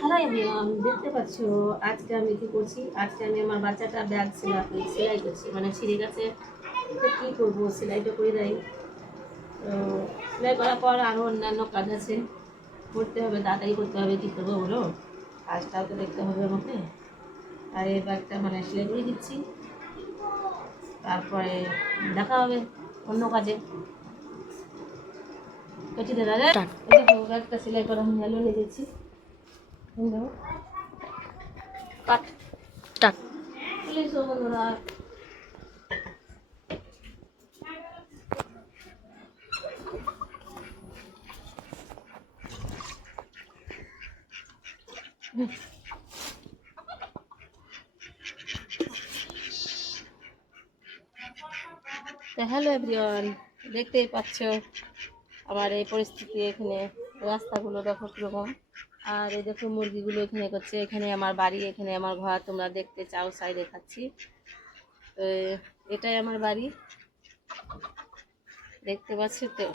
Hello everyone, দেখতে পাচ্ছ আজকে আমি কি করছি। আজকে আমি আমার বাচ্চাটা ব্যাগ সেলাই করছি, মানে ছিঁড়ে গেছে। তো কী করবো, সেলাইটা করে দেয়। তো সেলাই করার পর আরও অন্যান্য কাজ আছে, করতে হবে, তাড়াতাড়ি করতে হবে। কী করবো বলো, কাজটাও তো দেখতে হবে আমাকে। আর এই ব্যাগটা মানে সেলাই করে দিচ্ছি, তারপরে দেখা হবে অন্য কাজে। কেটে দেবে রে, দেখো ব্যাগটা সেলাই করা হয়ে গেল, নিয়ে দিচ্ছি। কাট স্টার্ট। প্লিজ বন্ধুরা। তো হ্যালো এভরিওয়ান, দেখতেই পাচ্ছ আমার এই পরিস্থিতি। এখানে রাস্তাগুলো দেখো কীরকম, আর এই দেখো মুরগিগুলো এখানে করছে। এখানে আমার বাড়ি, এখানে আমার ঘর, তোমরা দেখতে চাও সাইড দেখাচ্ছি। তো এটাই আমার বাড়ি, দেখতে পাচ্ছি তো।